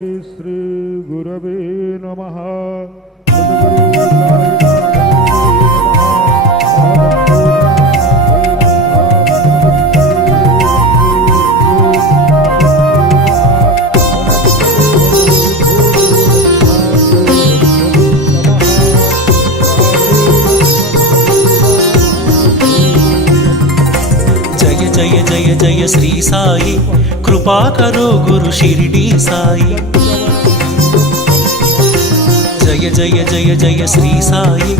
श्री गुरवे नमः। जय जय जय जय श्री साई, कृपा करो गुरु शिरडी साई। जय जय जय जय श्री साई,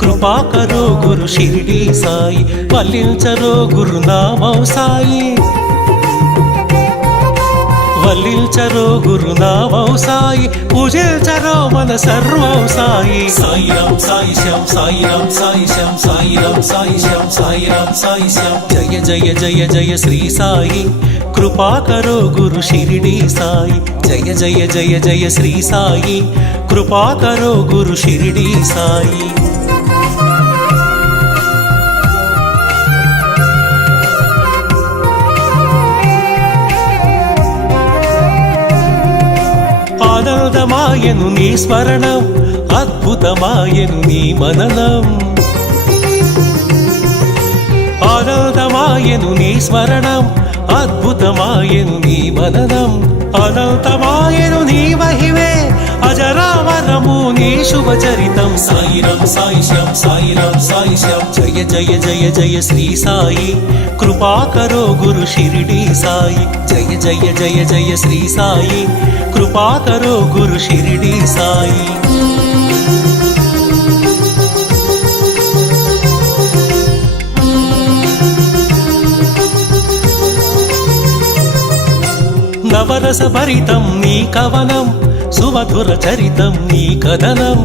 कृपा करो गुरु शिरडी साई। वल्लिंचरो गुरुनामं साई, वल्लिंचरो गुरुनामं साई। पूजिंचरो मन सर्वं साई। साई राम साई श्याम, साई राम साई श्याम, साई राम साई श्याम, साई राम साई श्याम। जय जय जय जय श्री साई, कृपा करो गुरु शिरडी साई। जय जय जय जय श्री साई, कृपा करो गुरु शिरडी साई। ఆనందమాయను నీ స్మరణం, అద్భుతమాయను నీ మననం। ఆనందమాయను నీ స్మరణం, అద్భుతమాయను నీ మననం। అనంతమాయను నీ మహిమే, అజరామరము నీ శుభచరితం। సాయి రామ్ సాయి శ్యామ్, సాయి రామ్ సాయి శ్యామ్। జయ జయ జయ జయ శ్రీ సాయి, కృపా కరో గురు షిరిడి సాయి। జయ జయ జయ జయ శ్రీ సాయి, కృపా కరో గురు షిరిడి సాయి। నవరస భరితం నీ కవనం, సుమధుర చరితం నీ కథనం।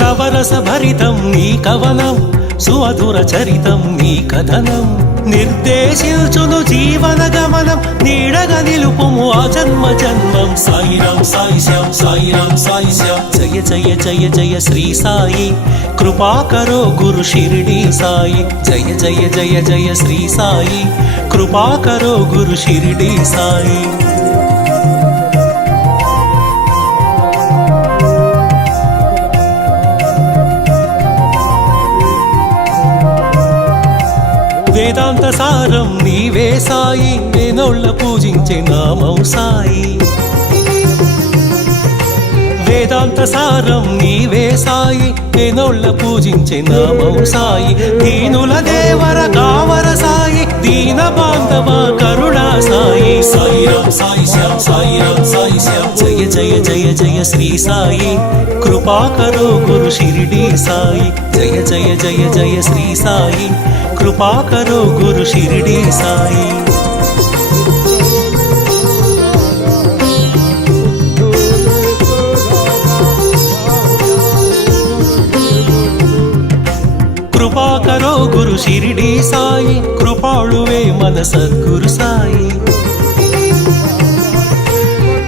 నవరస భరితం నీ కవనం, సుమధుర చరితం నీ కథనం। నిర్దేశించును జీవన గమనం, నీడగా నిలుపుము ఆ జన్మ జన్మం। సాయి రామ్ సాయి శ్యామ్, సాయి రామ్ సాయి శ్యామ్। జయ జయ జయ జయ శ్రీ సాయి, కృపా కరో గురు షిరిడి సాయి। జయ జయ జయ జయ శ్రీ సాయి, కృపా కరో గురు షిరిడి సాయి। వేదాంత సారం నీవే సాయి, వేనోళ్ళ పూజించే నామం సాయి। వేదాంత సారం నీవే సాయి, వేనోళ్ళ పూజించే నామం సాయి। దీనుల దేవర కావర సాయి, దీన బాంధవ కరుణా సాయి। సాయి రామ్ సాయి శ్యామ్, సాయి రామ్ సాయి శ్యామ్। జయ జయ జయ జయ శ్రీ సాయి, కృపా కరో గురు షిరిడి సాయి। జయ జయ జయ జయ శ్రీ సాయి, కృపా కరో గురు షిరిడి సాయి। కృపా కరో గురు షిరిడి సాయి, కృపాళువే మన సద్గురు సాయి।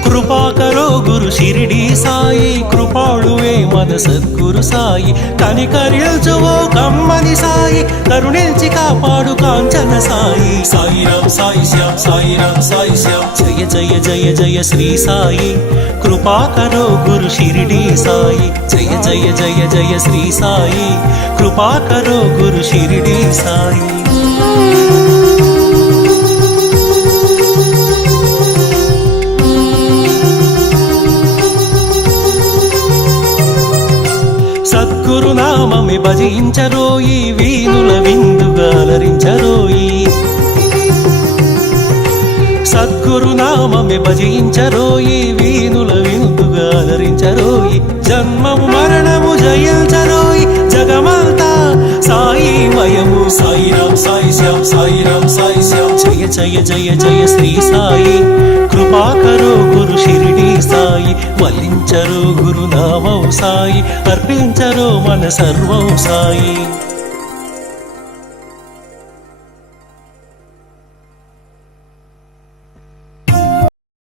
కృపా కరో గురు షిరిడి సాయి, కృపాళువే మన సద్గురు సాయి। కనికరించువో కమ్మని సాయి, కరుణించి కాపాడు కాంచన సాయి। సాయి రామ్ సాయి శ్యామ్, సాయి రామ్ సాయి శ్యామ్। జయ జయ జయ జయ శ్రీ సాయి, కృపా కరో గురు షిరిడి సాయి। జయ జయ జయ జయ శ్రీ సాయి, కృపా కరో గురు షిరిడి సాయి। సద్గురు నామమే భజించరోయి, వీనుల విందుగా అలరించరోయి। సద్గురు నామమే భజించరోయి, వీనుల విందుగా అలరించరోయి। జన్మము మరణము జయించరోయి, జగమంతా సాయి మయము। సాయి రామ్ సాయి శ్యామ్, సాయి రామ్ సాయి శ్యామ్। జయ జయ జయ జయ శ్రీ సాయి, కృపా కరో గురు షిరిడి సాయి। వల్లించరో గురునామం సాయి, అర్పించరో మన సర్వం సాయి।